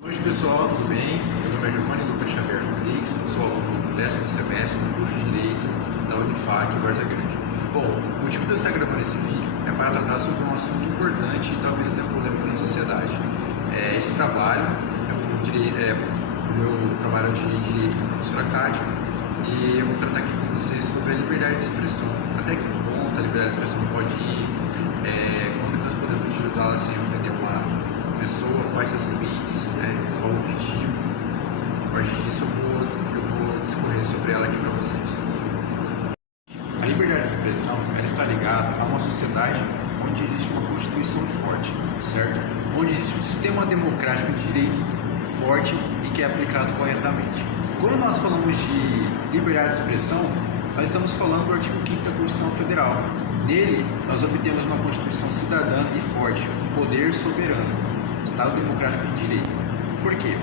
Boa noite, pessoal, tudo bem? Meu nome é Giovanni Lucas Xavier Rodrigues, sou aluno do 10º semestre do curso de Direito da Unifac Varza Grande. Bom, o motivo de eu estar gravando esse vídeo é para tratar sobre um assunto importante e talvez até polêmico na sociedade. Esse trabalho é o meu trabalho de Direito com a professora Kátia, e eu vou tratar aqui com vocês sobre a liberdade de expressão. Até que ponto a liberdade de expressão pode ir, como nós podemos utilizá-la sem ofender uma pessoa, quais seus limites, qual o objetivo. A partir disso eu vou discorrer sobre ela aqui para vocês. A liberdade de expressão ela está ligada a uma sociedade onde existe uma constituição forte, certo? Onde existe um sistema democrático de direito forte e que é aplicado corretamente. Quando nós falamos de liberdade de expressão, nós estamos falando do artigo 5º da Constituição Federal. Nele, nós obtemos uma Constituição cidadã e forte, um poder soberano, Estado Democrático de Direito. Por quê?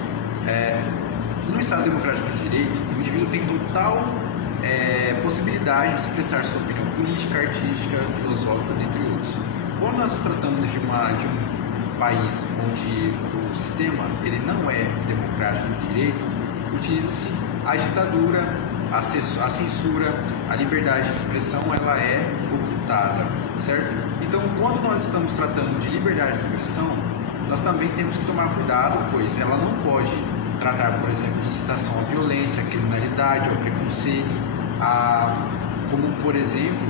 No Estado Democrático de Direito, o indivíduo tem total possibilidade de expressar sua opinião política, artística, filosófica, dentre outros. Quando nós tratamos de um país onde o sistema ele não é democrático de direito, utiliza-se a ditadura, a censura, a liberdade de expressão ela é ocultada, certo? Então, quando nós estamos tratando de liberdade de expressão, nós também temos que tomar cuidado, pois ela não pode tratar, por exemplo, de incitação à violência, à criminalidade, ao preconceito, como, por exemplo,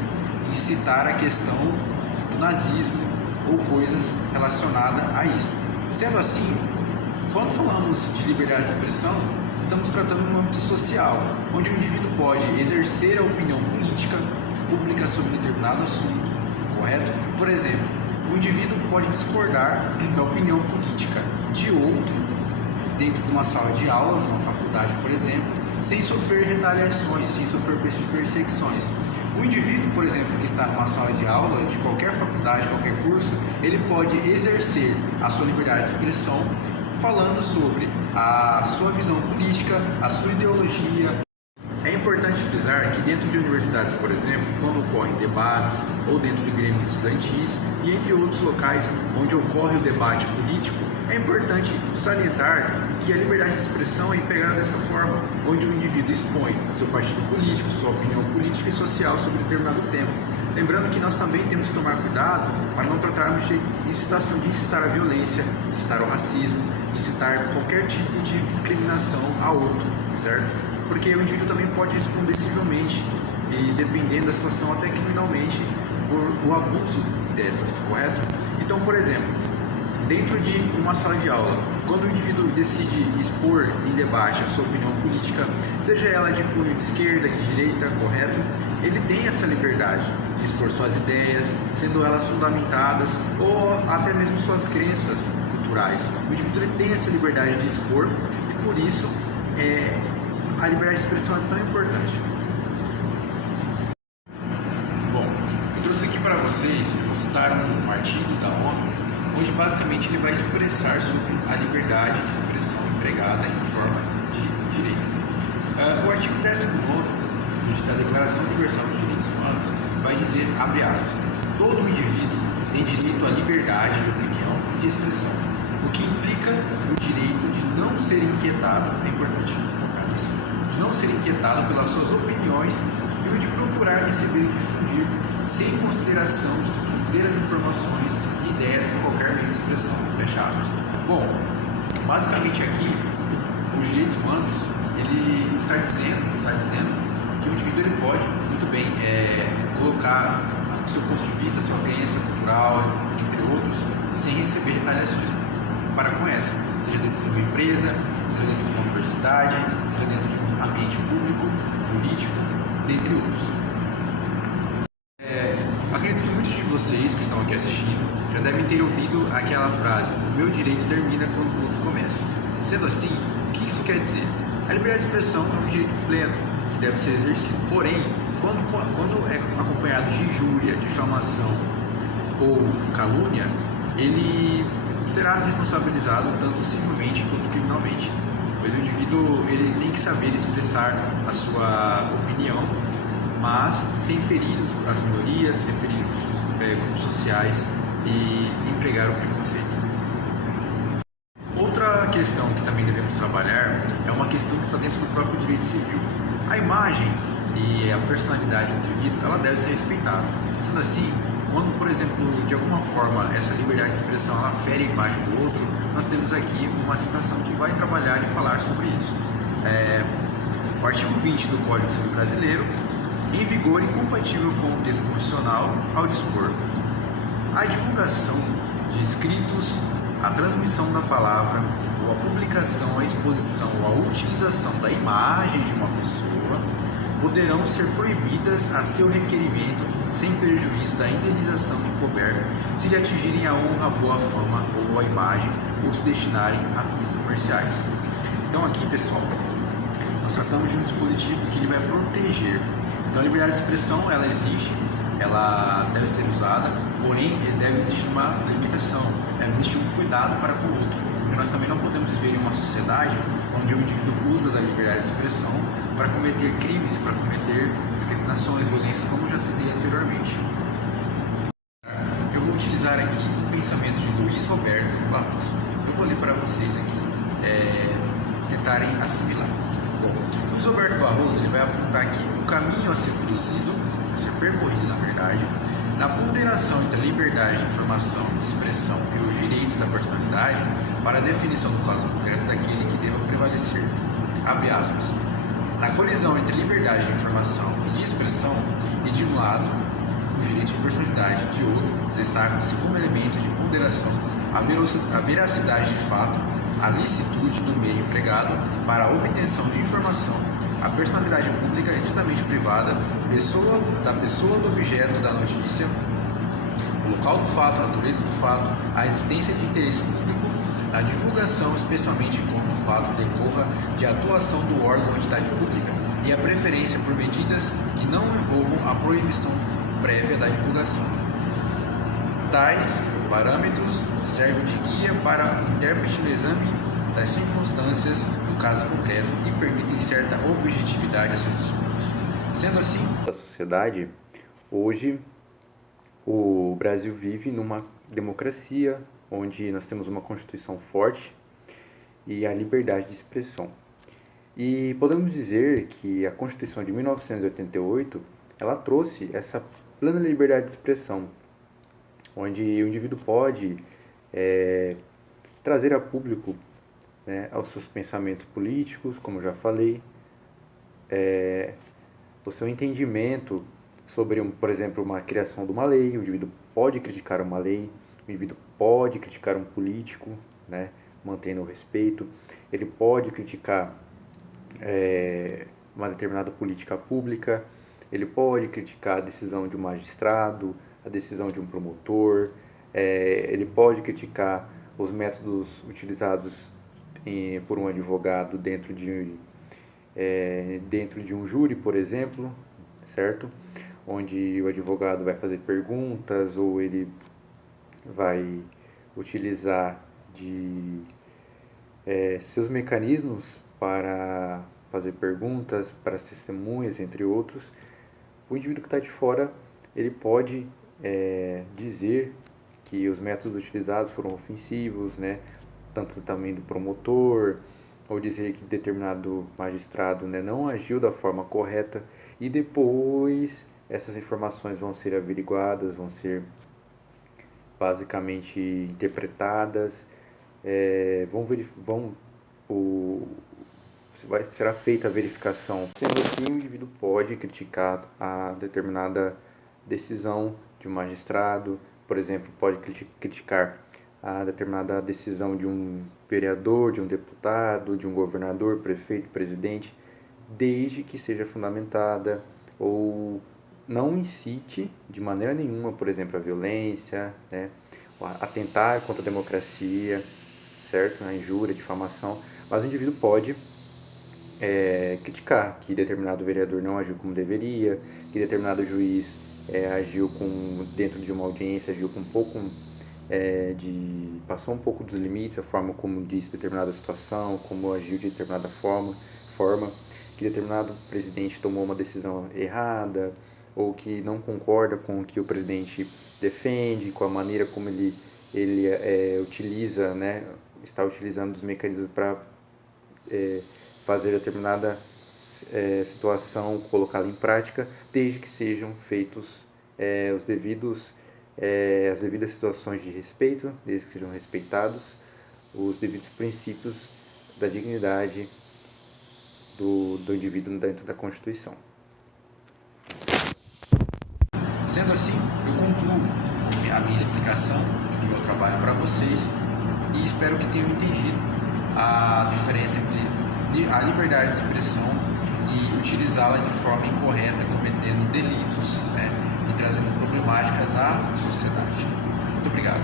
incitar a questão do nazismo ou coisas relacionadas a isso. Sendo assim, quando falamos de liberdade de expressão, estamos tratando de um âmbito social, onde o indivíduo pode exercer a opinião política pública sobre determinado assunto, correto? Por exemplo, o indivíduo pode discordar da opinião política de outro dentro de uma sala de aula, numa faculdade, por exemplo, sem sofrer retaliações, sem sofrer perseguições. O indivíduo, por exemplo, que está numa sala de aula de qualquer faculdade, qualquer curso, ele pode exercer a sua liberdade de expressão falando sobre a sua visão política, a sua ideologia. É importante frisar que dentro de universidades, por exemplo, quando ocorrem debates ou dentro de grêmios estudantis e entre outros locais onde ocorre o debate político, é importante salientar que a liberdade de expressão é empregada desta forma, onde o indivíduo expõe seu partido político, sua opinião política e social sobre determinado tema. Lembrando que nós também temos que tomar cuidado para não tratarmos de incitar a violência, incitar o racismo, incitar qualquer tipo de discriminação a outro, certo? Porque o indivíduo também pode responder civilmente e, dependendo da situação, até criminalmente, por o abuso dessas, correto? Então, por exemplo, dentro de uma sala de aula, quando o indivíduo decide expor em debate a sua opinião política, seja ela de cunho de esquerda, de direita, correto? Ele tem essa liberdade de expor suas ideias, sendo elas fundamentadas ou até mesmo suas crenças culturais. O indivíduo ele tem essa liberdade de expor e, por isso, a liberdade de expressão é tão importante. Bom, eu trouxe aqui para vocês, eu vou citar um artigo da ONU, onde basicamente ele vai expressar sobre a liberdade de expressão empregada em forma de direito. O artigo 19º da Declaração Universal dos Direitos Humanos vai dizer, abre aspas, todo indivíduo tem direito à liberdade de opinião e de expressão, o que implica o direito de não ser inquietado, é importante focar nisso, de não ser inquietado pelas suas opiniões e o de procurar receber e difundir, sem consideração de difundir as informações e ideias por qualquer meio de expressão, fecha aspas. Bom, basicamente aqui, os direitos humanos, ele está dizendo que o indivíduo ele pode, muito bem, colocar o seu ponto de vista, sua crença cultural, entre outros, sem receber retaliações para com essa, seja dentro de uma empresa, seja dentro de uma universidade, seja dentro de um ambiente público, político, dentre outros. Acredito que muitos de vocês que estão aqui assistindo já devem ter ouvido aquela frase, o meu direito termina quando o outro começa. Sendo assim, o que isso quer dizer? A liberdade de expressão é um direito pleno, que deve ser exercido. Porém, quando é acompanhado de injúria, difamação ou calúnia, ele será responsabilizado tanto civilmente quanto criminalmente, pois o indivíduo ele tem que saber expressar a sua opinião, mas sem ferir as minorias, sem ferir os grupos sociais e empregar o preconceito. Outra questão que também devemos trabalhar é uma questão que está dentro do próprio direito civil. A imagem e a personalidade do indivíduo, ela deve ser respeitada. Sendo assim, quando, por exemplo, de alguma forma essa liberdade de expressão ela fere a imagem do outro, nós temos aqui uma citação que vai trabalhar e falar sobre isso. O artigo 20 do Código Civil Brasileiro, em vigor e compatível com o texto constitucional, ao dispor a divulgação de escritos, a transmissão da palavra, ou a publicação, a exposição ou a utilização da imagem de uma pessoa poderão ser proibidas a seu requerimento, sem prejuízo da indenização que couber, se lhe atingirem a honra, a boa fama ou a imagem, ou se destinarem a fins comerciais. Então aqui, pessoal, nós tratamos de um dispositivo que ele vai proteger. Então a liberdade de expressão, ela existe, ela deve ser usada, porém deve existir uma limitação, deve existir um cuidado para com o outro, porque nós também não podemos viver em uma sociedade onde o indivíduo usa da liberdade de expressão para cometer crimes, para cometer discriminações, violências, como já citei anteriormente. Eu vou utilizar aqui o pensamento de Luiz Roberto Barroso. Eu vou ler para vocês aqui, tentarem assimilar. Bom, Luiz Roberto Barroso ele vai apontar aqui o caminho a ser conduzido, a ser percorrido, na verdade, na ponderação entre a liberdade de informação, de expressão e os direitos da personalidade para a definição do caso concreto daquele que deva prevalecer. Abre aspas. Na colisão entre liberdade de informação e de expressão, e de um lado, os direitos de personalidade, de outro, destacam-se como elemento de ponderação a veracidade de fato, a licitude do meio empregado para a obtenção de informação, a personalidade pública estritamente privada, da pessoa do objeto da notícia, o local do fato, a natureza do fato, a existência de interesse público, a divulgação, especialmente quando o fato decorra de atuação do órgão ou entidade pública, e a preferência por medidas que não envolvam a proibição prévia da divulgação. Tais parâmetros servem de guia para o intérprete no exame das circunstâncias do caso concreto e permitem certa objetividade a seus estudos. Sendo assim, a sociedade, hoje, o Brasil vive numa democracia onde nós temos uma Constituição forte e a liberdade de expressão. E podemos dizer que a Constituição de 1988, ela trouxe essa plena liberdade de expressão, onde o indivíduo pode trazer a público, né, aos seus pensamentos políticos, como já falei, o seu entendimento sobre, por exemplo, uma criação de uma lei. O indivíduo pode criticar uma lei, o indivíduo pode criticar um político, né, mantendo o respeito, ele pode criticar uma determinada política pública, ele pode criticar a decisão de um magistrado, a decisão de um promotor, ele pode criticar os métodos utilizados por um advogado dentro de um júri, por exemplo, certo? Onde o advogado vai fazer perguntas ou ele vai utilizar de seus mecanismos para fazer perguntas para as testemunhas, entre outros. O indivíduo que está de fora, ele pode dizer que os métodos utilizados foram ofensivos, né? Tanto também do promotor, ou dizer que determinado magistrado, né, não agiu da forma correta, e depois essas informações vão ser averiguadas, vão ser basicamente interpretadas, será feita a verificação. Sendo assim, o indivíduo pode criticar a determinada decisão de um magistrado, por exemplo, pode criticar a determinada decisão de um vereador, de um deputado, de um governador, prefeito, presidente, desde que seja fundamentada ou não incite de maneira nenhuma, por exemplo, a violência, né, atentar contra a democracia, certo? A injúria, a difamação, mas o indivíduo pode criticar que determinado vereador não agiu como deveria, que determinado juiz agiu dentro de uma audiência, agiu com um pouco passou um pouco dos limites, a forma como disse determinada situação, como agiu de determinada forma, que determinado presidente tomou uma decisão errada, ou que não concorda com o que o presidente defende, com a maneira como ele utiliza, né, estar utilizando os mecanismos para fazer determinada situação, colocá-la em prática, desde que sejam feitos as devidas situações de respeito, desde que sejam respeitados os devidos princípios da dignidade do indivíduo dentro da Constituição. Sendo assim, eu concluo a minha explicação do meu trabalho para vocês e espero que tenham entendido a diferença entre a liberdade de expressão e utilizá-la de forma incorreta, cometendo delitos, né, e trazendo problemáticas à sociedade. Muito obrigado.